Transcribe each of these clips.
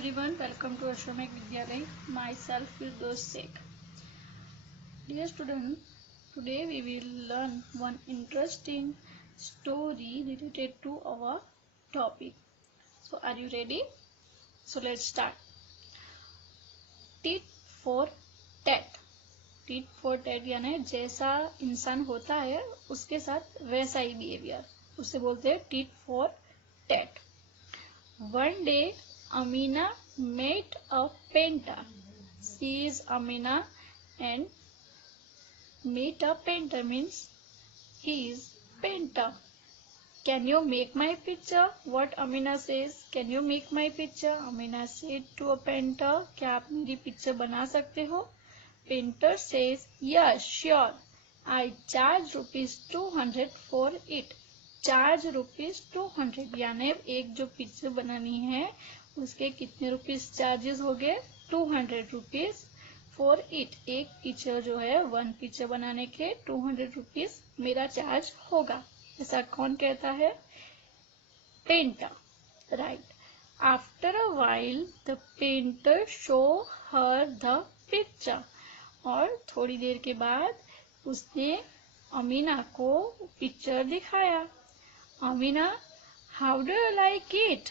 everyone, welcome to Ashramik Vidyalay. Myself Firdaus Sheikh. Dear student, today we will learn one interesting story related to our topic. So are you ready? So let's start. tit for tat. tit for tat यानी जैसा इंसान होता है उसके साथ वैसा ही behaviour, उसे बोलते हैं tit for tat. One day Amina met a painter. She is Amina and meet a painter means he is painter. Can you make my picture? What Amina says? Can you make my picture? Amina said to a painter, क्या आप मेरी picture बना सकते हो? Painter says, yes, sure. I charge ₹200 for it. Charge ₹200 यानी एक जो picture बनानी है उसके कितने रुपीस चार्जेस हो गए? ₹200 फॉर इट. एक पिक्चर जो है वन पिक्चर बनाने के ₹200 मेरा चार्ज होगा. ऐसा कौन कहता है? Painter, right. After a while the painter show her the picture. और थोड़ी देर के बाद उसने अमीना को पिक्चर दिखाया. Amina, how do you like it?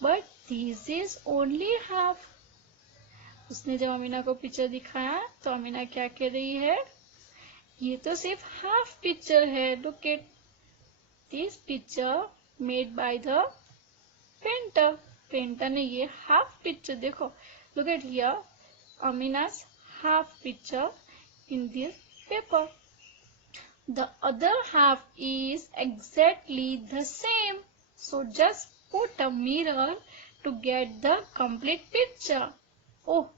But this is only half. उसने जब अमीना को पिक्चर दिखाया तो अमीना क्या कह रही है? ये तो सिर्फ हाफ पिक्चर है. Look at this picture made by the painter. Painter ने ये हाफ पिक्चर देखो. Look at here, Amina's half picture in this paper. The other half is exactly the same. So just put a mirror to get the complete picture. Oh,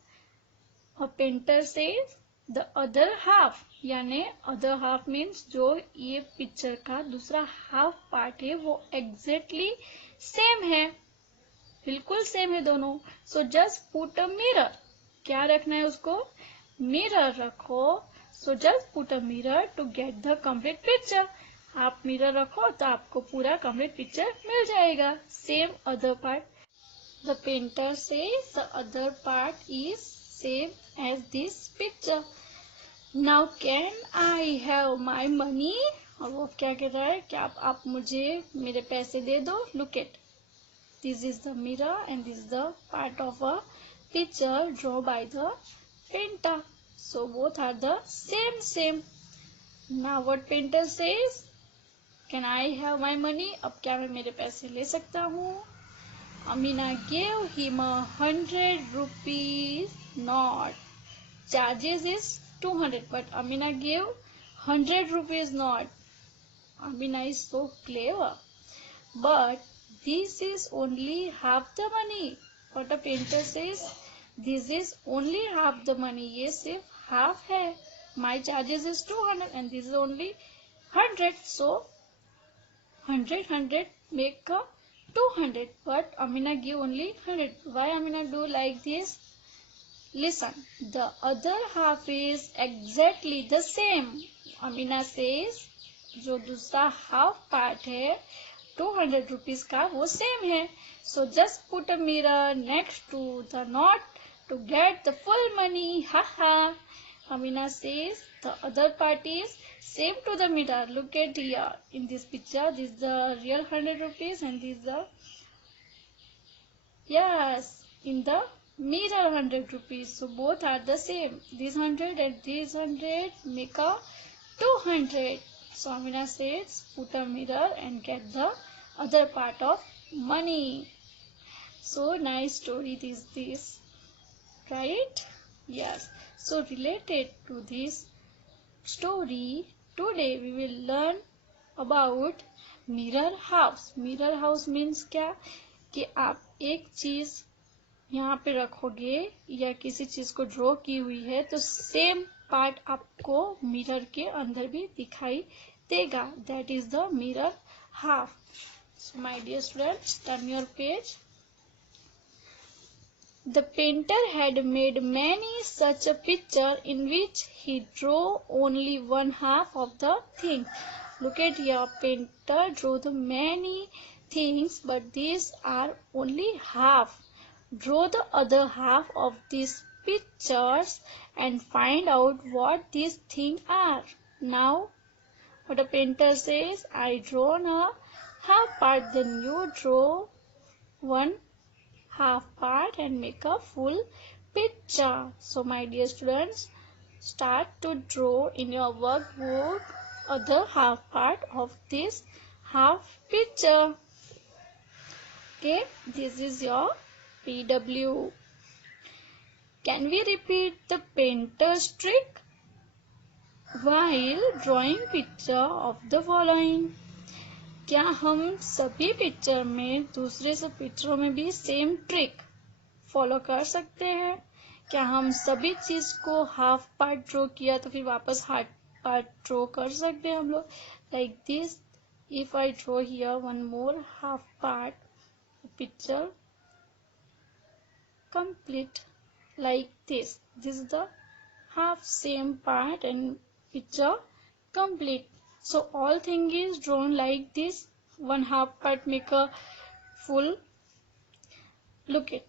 a painter says the other half. यानी other half means जो ये picture का दूसरा half part है वो exactly same है, बिल्कुल same है दोनों. So just put a mirror. क्या रखना है उसको? मिरर रखो. So just put a mirror to get the complete picture. आप मिरर रखो तो आपको पूरा complete picture मिल जाएगा. Same other part. The painter says the other part is same as this picture. Now can I have my money? और वो क्या कह रहा है? क्या आप मुझे मेरे पैसे दे दो. Look at. This is the mirror and this is the part of a picture drawn by the painter. So both are the same. Now what painter says? Can I have my money? अब क्या मैं मेरे पैसे ले सकता हूँ? Amina gave him ₹100 note. Charges is 200, but Amina gave ₹100 note. Amina is so clever. But this is only half the money. What a painter says? This is only half the money. ये सिर्फ half है. My charges is 200 and this is only 100. So 100 make a 200. But Amina give only 100. Why Amina do like this? Listen. The other half is exactly the same. Amina says जो दूसरा half part है ₹200 का वो same है. So just put a mirror next to the note to get the full money. Haha. Amina says the other part is same to the mirror. Look at here in this picture. This is the real ₹100 and this is the in the mirror ₹100. So both are the same. This 100 and this 100 make a 200. So Amina says put a mirror and get the other part of money. So nice story is this. Right? Yes. So related to this story, today we will learn about mirror house. Mirror house means क्या? कि आप एक चीज यहाँ पे रखोगे या किसी चीज को ड्रॉ की हुई है तो सेम पार्ट आपको मिरर के अंदर भी दिखाई देगा. That is the mirror half. So my dear students, turn your page. The painter had made many such a picture in which he drew only one half of the thing. Look at here, painter drew the many things, but these are only half. Draw the other half of these pictures and find out what these things are. Now, what a painter says, I drawn a half part, then you draw one half part and make a full picture. So, my dear students, start to draw in your workbook other half part of this half picture. Okay, this is your PW. Can we repeat the painter's trick while drawing picture of the following? क्या हम सभी picture में दूसरे सब पिक्चरों में भी same trick follow कर सकते हैं? क्या हम सभी चीज को हाफ पार्ट ड्रॉ किया तो फिर वापस हाफ पार्ट ड्रॉ कर सकते हैं हम लोग? Like this, if I draw here one more half part, picture complete like this. This is the half same part and picture complete. So all thing is drawn like this. One half part make a full. Look it.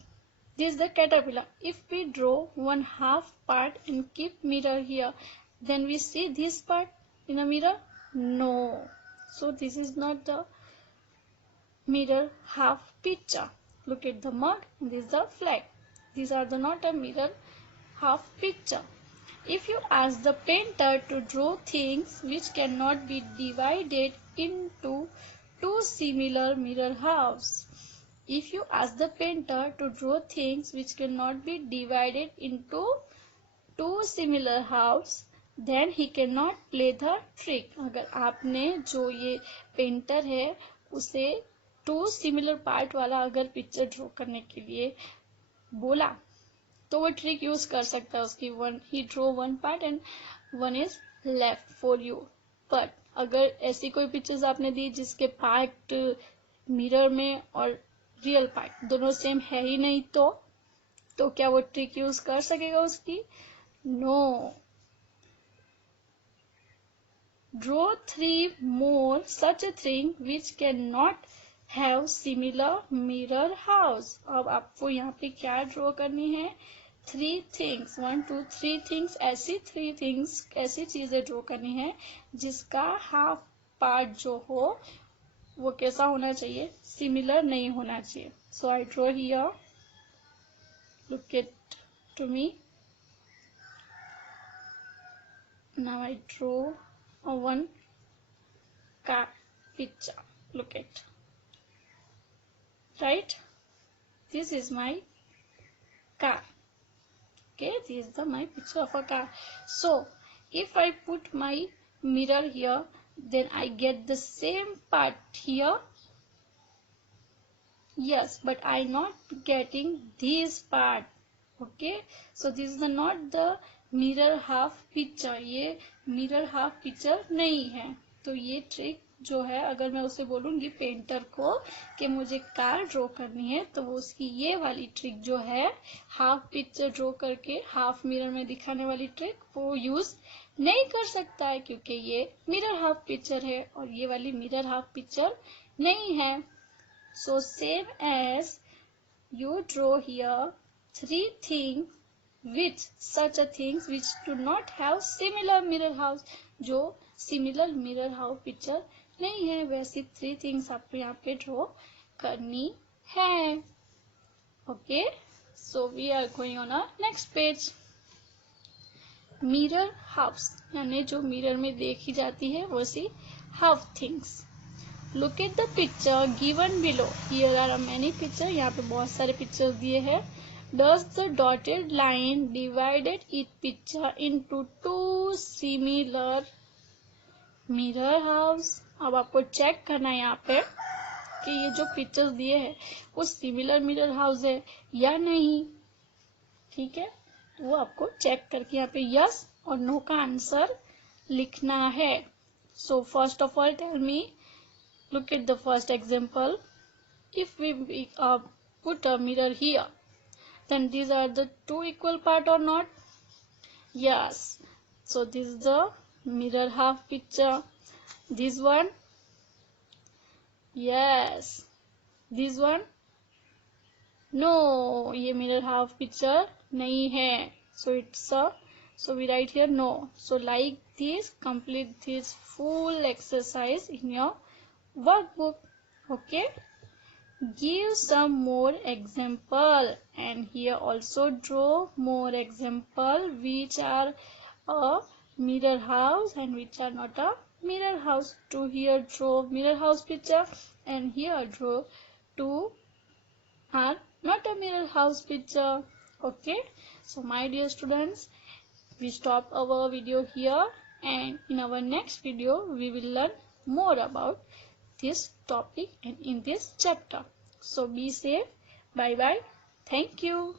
This is the caterpillar. If we draw one half part and keep mirror here, then we see this part in a mirror? No. So this is not the mirror half picture. Look at the mug. This is the flag. These are the not a mirror half picture. If you ask the painter to draw things which cannot be divided into two similar mirror halves, if you ask the painter to draw things which cannot be divided into two similar halves, then he cannot play the trick. अगर आपने जो ये painter है उसे to similar part वाला अगर picture draw करने के लिए बोला तो वो ट्रिक यूज कर सकता है उसकी. One he draw one part and one is left for you. But अगर ऐसी कोई पिक्चर्स आपने दी जिसके पार्ट मिरर में और रियल पार्ट दोनों सेम है ही नहीं, तो क्या वो ट्रिक यूज कर सकेगा उसकी? No. Draw 3 more such a thing which cannot have similar mirror house. अब आपको यहाँ पे क्या ड्रॉ करनी है? 3 things, 1 2 3 things, ऐसी 3 things, ऐसी चीजें ड्रॉ करनी है जिसका हाफ पार्ट जो हो वो कैसा होना चाहिए? सिमिलर नहीं होना चाहिए. So I draw here. Look it to me. Now I draw one car picture. Look at, right? This is my car. Okay, this is my picture of a car. So if I put my mirror here, then I get the same part here. Yes, but I not getting this part. Okay, so this is not the mirror half picture. ये mirror half picture नहीं है. तो ये trick जो है, अगर मैं उसे बोलूंगी पेंटर को कि मुझे कार ड्रॉ करनी है, तो वो उसकी ये वाली ट्रिक जो है हाफ पिक्चर ड्रॉ करके हाफ मिरर में दिखाने वाली ट्रिक वो यूज नहीं कर सकता है, क्योंकि ये मिरर हाफ पिक्चर है और ये वाली मिरर हाफ पिक्चर नहीं है. So same as you draw here 3 things which such a things which do not have similar mirror house. जो similar mirror house picture नहीं है, वैसी 3 things आपको यहाँ पे ड्रॉ करनी है. Okay, so we are going on a next page. Mirror house यानी जो मिरर में देखी जाती है वैसी half things. Look at the picture given below. Here are many pictures. यहाँ पे बहुत सारे पिक्चर दिए हैं. Does the dotted line divided each picture into two similar mirror house? अब आपको चेक करना है यहाँ पे कि ये जो पिक्चर्स दिए हैं वो सिमिलर मिरर हाउस है या नहीं. ठीक है, तो वो आपको चेक करके यहाँ पे यस और नो का आंसर लिखना है. So first of all tell me. Look at the first example. If we put a mirror here, then these are the two equal part or not? Yes. So this is the mirror half picture. This one? Yes. This one? No, ये mirror half picture नहीं है. So we write here no. So like this, complete this full exercise in your workbook. Okay. Give some more example, and here also draw more example which are a mirror house and which are not a mirror house. To here draw mirror house picture, and here draw two are not a mirror house picture. Okay, so my dear students, we stop our video here, and in our next video we will learn more about this topic and in this chapter. So be safe. Bye bye. Thank you.